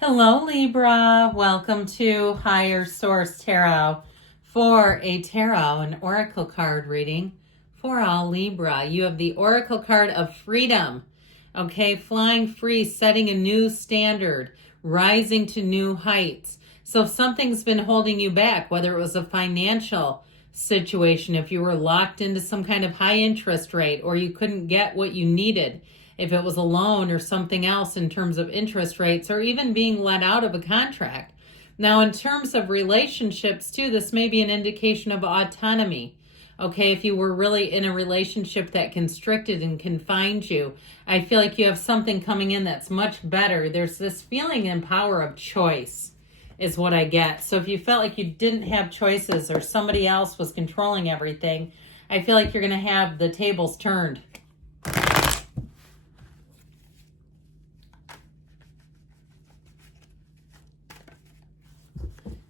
Hello, Libra. Welcome to Higher Source Tarot for a tarot and oracle card reading for all Libra. You have the oracle card of freedom. Okay, flying free, setting a new standard, rising to new heights. So if something's been holding you back, whether it was a financial situation, if you were locked into some kind of high interest rate or you couldn't get what you needed, if it was a loan or something else in terms of interest rates, or even being let out of a contract. Now, in terms of relationships too, this may be an indication of autonomy. Okay, if you were really in a relationship that constricted and confined you, I feel like you have something coming in that's much better. There's this feeling and power of choice is what I get. So if you felt like you didn't have choices or somebody else was controlling everything, I feel like you're going to have the tables turned.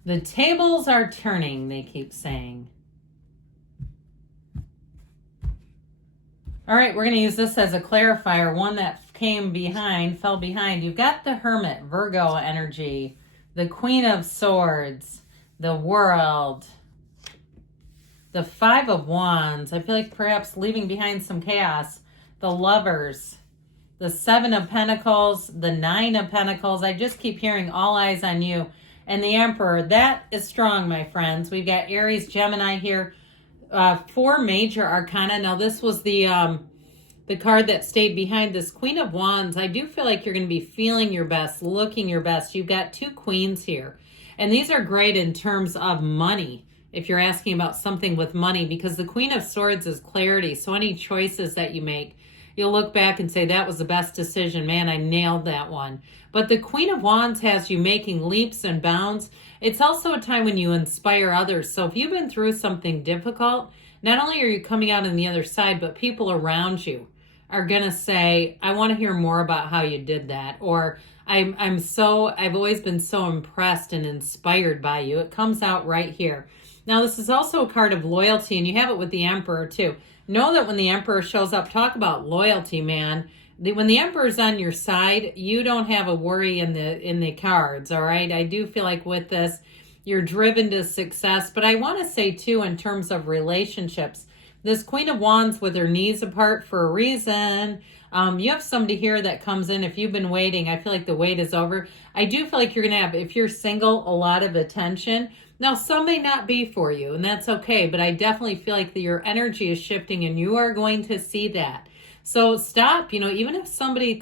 The tables are turning, they keep saying. All right, we're going to use this as a clarifier, one that fell behind. You've got the Hermit, Virgo energy, the Queen of Swords, the World, the Five of Wands. I feel like perhaps leaving behind some chaos. The Lovers, the Seven of Pentacles, the Nine of Pentacles. I just keep hearing all eyes on you. And the Emperor, that is strong, my friends. We've got Aries, Gemini here. 4 major arcana. Now, this was the card that stayed behind this Queen of Wands. I do feel like you're going to be feeling your best, looking your best. You've got 2 queens here. And these are great in terms of money, if you're asking about something with money, because the Queen of Swords is clarity. So any choices that you make, you'll look back and say, that was the best decision. Man, I nailed that one. But the Queen of Wands has you making leaps and bounds. It's also a time when you inspire others. So if you've been through something difficult, not only are you coming out on the other side, but people around you are going to say, I want to hear more about how you did that. Or I've always been so impressed and inspired by you. It comes out right here. Now, this is also a card of loyalty, and you have it with the Emperor too. Know that when the Emperor shows up, talk about loyalty, man. When the Emperor's on your side, you don't have a worry in the cards, all right? I do feel like with this, you're driven to success. But I want to say, too, in terms of relationships, this Queen of Wands with her knees apart for a reason. You have somebody here that comes in. If you've been waiting, I feel like the wait is over. I do feel like you're going to have, if you're single, a lot of attention. Now, some may not be for you, and that's okay. But I definitely feel like your energy is shifting, and you are going to see that. So stop, even if somebody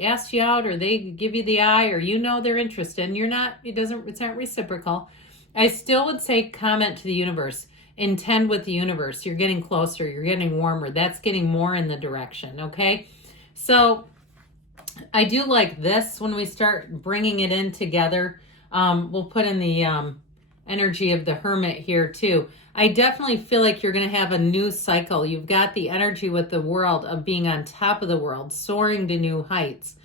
asks you out or they give you the eye or they're interested and it's not reciprocal, I still would say comment to the universe, intend with the universe. You're getting closer, you're getting warmer. That's getting more in the direction, okay? So I do like this when we start bringing it in together. We'll put in the energy of the Hermit here too. I definitely feel like you're going to have a new cycle. You've got the energy with the World of being on top of the world, soaring to new heights.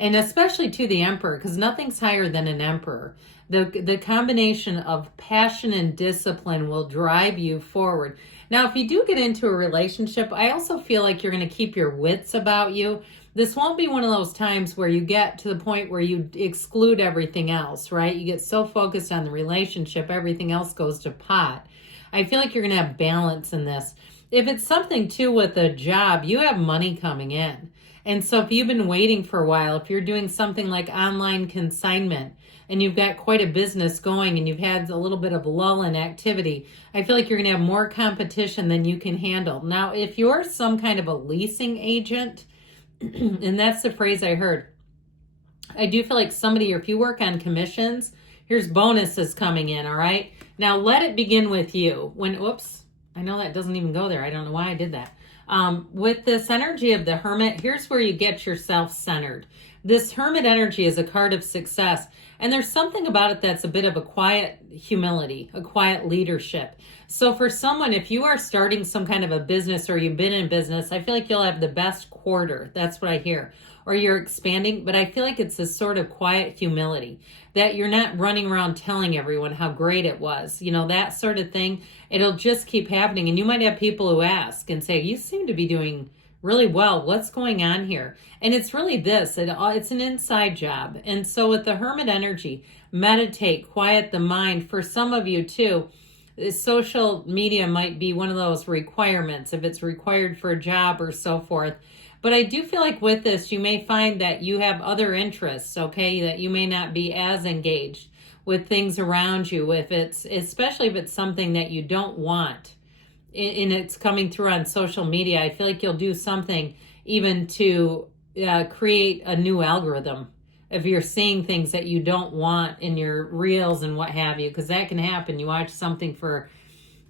And especially to the Emperor, because nothing's higher than an Emperor. The combination of passion and discipline will drive you forward. Now, if you do get into a relationship, I also feel like you're going to keep your wits about you. This won't be one of those times where you get to the point where you exclude everything else, right? You get so focused on the relationship, everything else goes to pot. I feel like you're going to have balance in this. If it's something too with a job, you have money coming in. And so if you've been waiting for a while, if you're doing something like online consignment and you've got quite a business going and you've had a little bit of lull in activity, I feel like you're going to have more competition than you can handle. Now, if you're some kind of a leasing agent, and that's the phrase I heard, I do feel like somebody, or if you work on commissions, here's bonuses coming in, all right? Now, let it begin with you. I know that doesn't even go there. I don't know why I did that. With this energy of the Hermit, here's where you get yourself centered. This Hermit energy is a card of success. And there's something about it that's a bit of a quiet humility, a quiet leadership. So for someone, if you are starting some kind of a business or you've been in business, I feel like you'll have the best quarter. That's what I hear. Or you're expanding, but I feel like it's this sort of quiet humility that you're not running around telling everyone how great it was. That sort of thing. It'll just keep happening. And you might have people who ask and say, you seem to be doing really well what's going on here. And it's really this, it's an inside job. And so with the Hermit energy, meditate, quiet the mind. For some of you too, social media might be one of those requirements if it's required for a job or so forth. But I do feel like with this, you may find that you have other interests, okay, that you may not be as engaged with things around you, especially if it's something that you don't want and it's coming through on social media. I feel like you'll do something even to create a new algorithm if you're seeing things that you don't want in your reels and what have you, because that can happen. You watch something for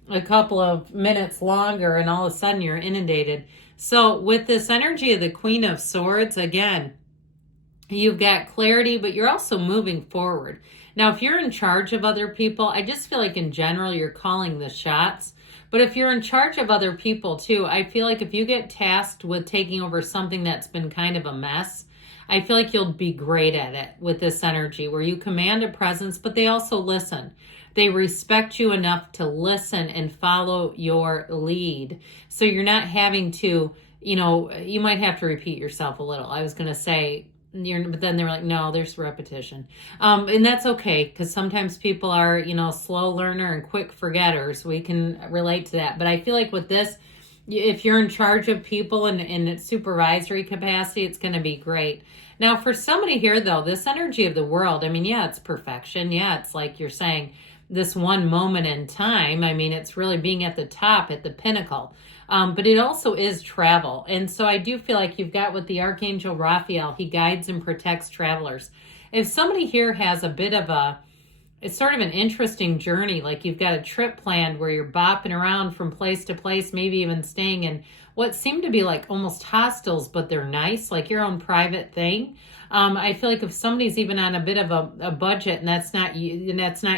a couple of minutes longer and all of a sudden you're inundated. So with this energy of the Queen of Swords, again, you've got clarity, but you're also moving forward. Now, if you're in charge of other people, I just feel like in general, you're calling the shots. But if you're in charge of other people too, I feel like if you get tasked with taking over something that's been kind of a mess, I feel like you'll be great at it with this energy where you command a presence, but they also listen. They respect you enough to listen and follow your lead. So you're not having to, you might have to repeat yourself a little. I was going to say, but then they're like, no, there's repetition. And that's okay, because sometimes people are, slow learner and quick forgetters. We can relate to that. But I feel like with this, if you're in charge of people in its supervisory capacity, it's going to be great. Now, for somebody here, though, this energy of the world, it's perfection. Yeah, it's like you're saying this one moment in time. It's really being at the top, at the pinnacle. But it also is travel. And so I do feel like you've got with the Archangel Raphael, he guides and protects travelers. If somebody here has a bit of it's sort of an interesting journey, like you've got a trip planned where you're bopping around from place to place, maybe even staying in what seem to be like almost hostels, but they're nice, like your own private thing. I feel like if somebody's even on a bit of a budget and that's not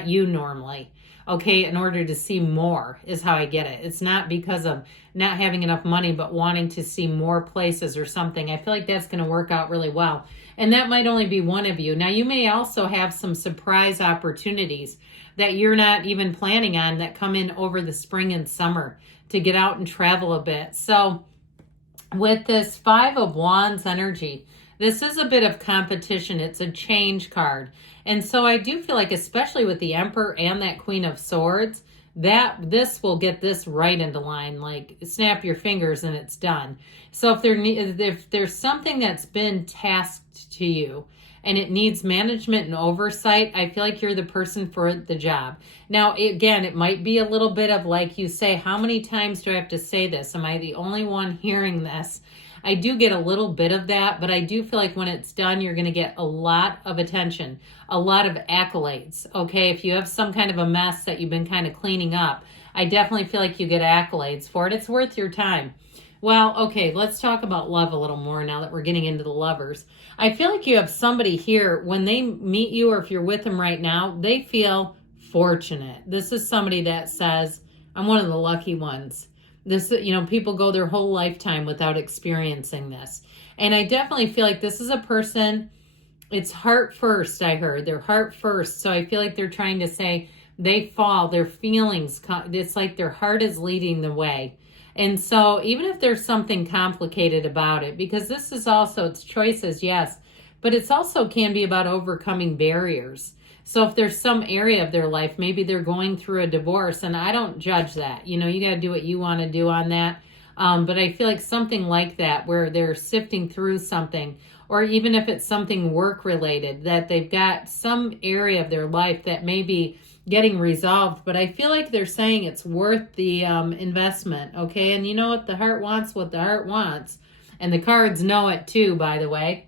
you normally, okay, in order to see more is how I get it. It's not because of not having enough money, but wanting to see more places or something. I feel like that's going to work out really well. And that might only be one of you. Now, you may also have some surprise opportunities that you're not even planning on that come in over the spring and summer to get out and travel a bit. So with this Five of Wands energy, this is a bit of competition. It's a change card. And so I do feel like, especially with the Emperor and that Queen of Swords, that this will get this right into line, like snap your fingers and it's done. So if there's something that's been tasked to you and it needs management and oversight, I feel like you're the person for the job. Now, again, it might be a little bit of like you say, how many times do I have to say this? Am I the only one hearing this? I do get a little bit of that, but I do feel like when it's done, you're going to get a lot of attention, a lot of accolades. Okay, if you have some kind of a mess that you've been kind of cleaning up, I definitely feel like you get accolades for it. It's worth your time. Well, okay, let's talk about love a little more now that we're getting into the lovers. I feel like you have somebody here, when they meet you or if you're with them right now, they feel fortunate. This is somebody that says, I'm one of the lucky ones. This, people go their whole lifetime without experiencing this. And I definitely feel like this is a person, it's heart first, I heard. They're heart first. So I feel like they're trying to say they fall, their feelings, it's like their heart is leading the way. And so even if there's something complicated about it, because this is also, it's choices, yes, but it's also can be about overcoming barriers. So if there's some area of their life, maybe they're going through a divorce, and I don't judge that. You got to do what you want to do on that. But I feel like something like that, where they're sifting through something, or even if it's something work related, that they've got some area of their life that may be getting resolved. But I feel like they're saying it's worth the investment. Okay. And you know what? The heart wants what the heart wants. And the cards know it too, by the way.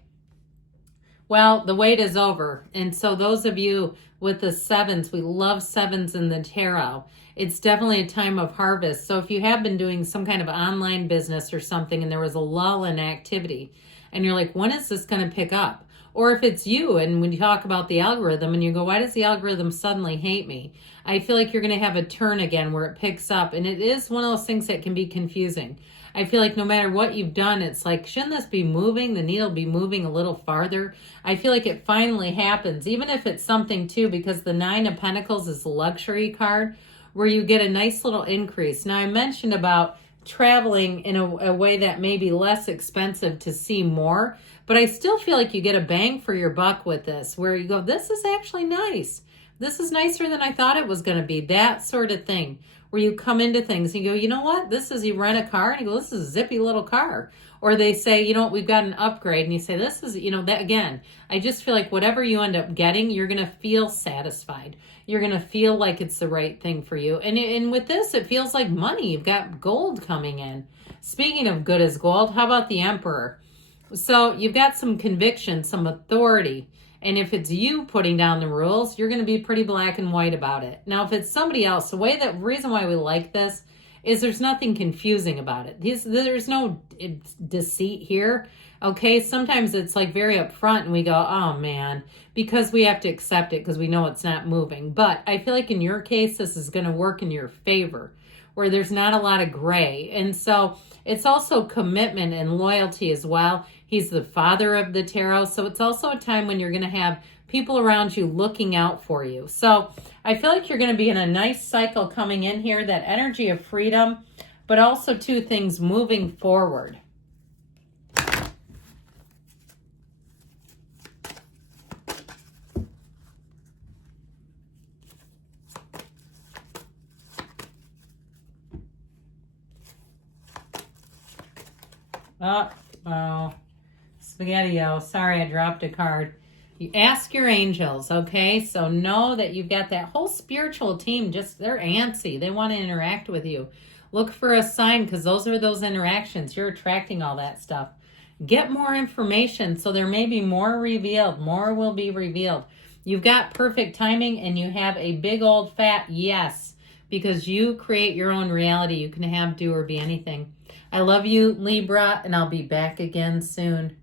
Well, the wait is over. And so those of you with the sevens, we love sevens in the tarot. It's definitely a time of harvest. So if you have been doing some kind of online business or something and there was a lull in activity and you're like, when is this going to pick up? Or if it's you and when you talk about the algorithm and you go, why does the algorithm suddenly hate me? I feel like you're going to have a turn again where it picks up. And it is one of those things that can be confusing. I feel like no matter what you've done, it's like, shouldn't this be moving? The needle be moving a little farther. I feel like it finally happens, even if it's something too, because the Nine of Pentacles is a luxury card where you get a nice little increase. Now, I mentioned about traveling in a way that may be less expensive to see more. But I still feel like you get a bang for your buck with this, where you go, this is actually nice. This is nicer than I thought it was going to be. That sort of thing, where you come into things and you go, you know what? This is, you rent a car and you go, this is a zippy little car. Or they say, you know what, we've got an upgrade. And you say, this is, you know, that again, I just feel like whatever you end up getting, you're going to feel satisfied. You're going to feel like it's the right thing for you. And with this, it feels like money. You've got gold coming in. Speaking of good as gold, how about the Emperor? So you've got some conviction, some authority. And if it's you putting down the rules, you're going to be pretty black and white about it. Now, if it's somebody else, the reason why we like this is there's nothing confusing about it. There's no deceit here. Okay, sometimes it's like very upfront and we go, oh man, because we have to accept it because we know it's not moving. But I feel like in your case, this is going to work in your favor, where there's not a lot of gray. And so it's also commitment and loyalty as well. He's the father of the tarot. So it's also a time when you're going to have people around you looking out for you. So I feel like you're going to be in a nice cycle coming in here, that energy of freedom, but also two things moving forward. Oh, Spaghetti-O. Sorry, I dropped a card. You ask your angels, okay? So know that you've got that whole spiritual team, just they're antsy. They want to interact with you. Look for a sign, because those are those interactions. You're attracting all that stuff. Get more information so there may be more revealed. More will be revealed. You've got perfect timing and you have a big old fat yes, because you create your own reality. You can have, do, or be anything. I love you, Libra, and I'll be back again soon.